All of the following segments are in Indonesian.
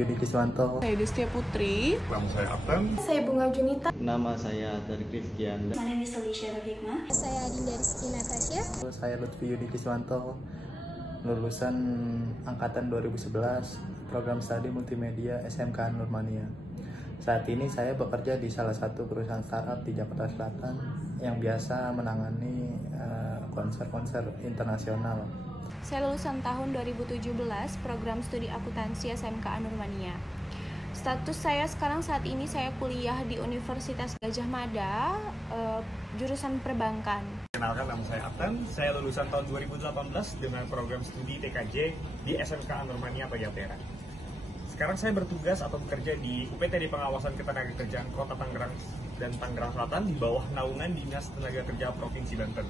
Yudi Kiswanto. Saya Destia Putri. Nama saya Artem. Saya Bunga Junita. Nama saya Dari Rifkian. My name is Alicia Hikmah. Saya Adinda Rizky Natasha. Saya Lutfi Yudi Kiswanto, lulusan angkatan 2011, program studi multimedia SMK Nurmania. Saat ini saya bekerja di salah satu perusahaan startup di Jakarta Selatan yang biasa menangani konser-konser internasional. Saya lulusan tahun 2017, program studi akuntansi SMK Nurmania. Status saya sekarang saat ini saya kuliah di Universitas Gadjah Mada, jurusan perbankan. Kenalkan, nama saya Artem. Saya lulusan tahun 2018 dengan program studi TKJ di SMK Nurmania Pajatera. Sekarang saya bertugas atau bekerja di UPTD Pengawasan Ketenagakerjaan Kota Tangerang dan Tangerang Selatan di bawah naungan Dinas Tenaga Kerja Provinsi Banten.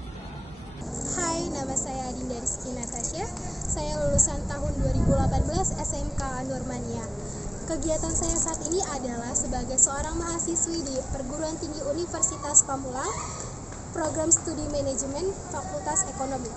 Hai, nama saya Adinda Rizky Natasha. Saya lulusan tahun 2018 SMK Nurmania. Kegiatan saya saat ini adalah sebagai seorang mahasiswi di Perguruan Tinggi Universitas Pamulang, program studi manajemen Fakultas Ekonomi.